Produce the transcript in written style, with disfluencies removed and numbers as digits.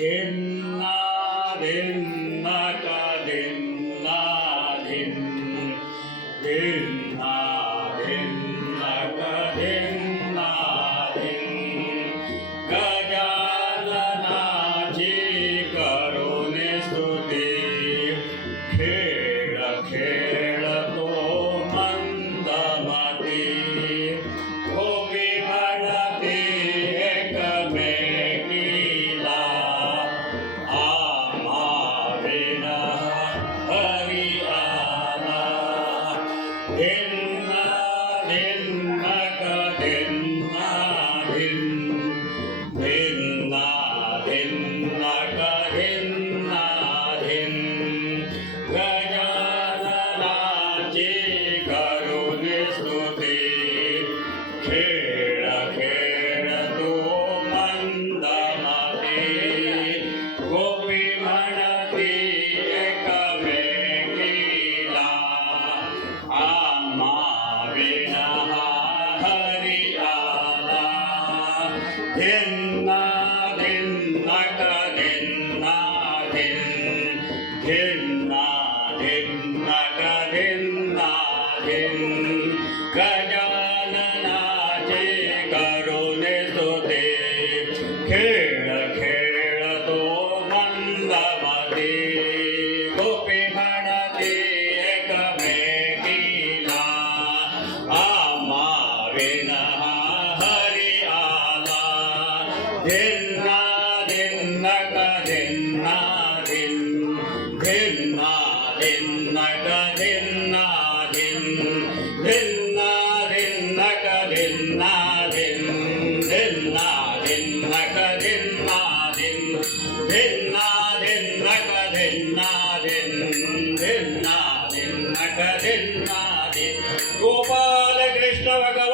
धिन्ना धिन्नक धिन्ना धिन् धिन्ना धिन्नक धिन्ना धिन् गजाननाची करुणे स्तुती खेळ खेळतो मंदमती गोपी म्हणती एकमेकीला आम्हा विना हरी आला धिन्ना धिन्नक धिन्ना धिन् धिन्ना धिन्नक धिन्ना धिन् गजाननाची करुणे स्तुती खेळ खेळतो मंदमती गोपी म्हणती एकमेकीला आम्हा विना हरी आला धिन्ना धिन्नक धिन्ना धिन् धिन्ना धिन्नक धिन्ना धिन् गजाननाचे करुणे स्तुती खेळ खेळतो मंदमती गोपी म्हणती एकमेकीला आम्हा विना हरी आला धिन्ना धिन्नक धिन्ना धिन् धिन्ना धिन्नक धिन्ना धिन् धिन्ना धिन्नक धिन्ना धिन् धिन्ना धिन्नक धिन्ना धिन् धिन्ना धिन्नक धिन्ना धिन् धिन्ना धिन्नक धिन्ना धिन् गोपाल कृष्ण भगवान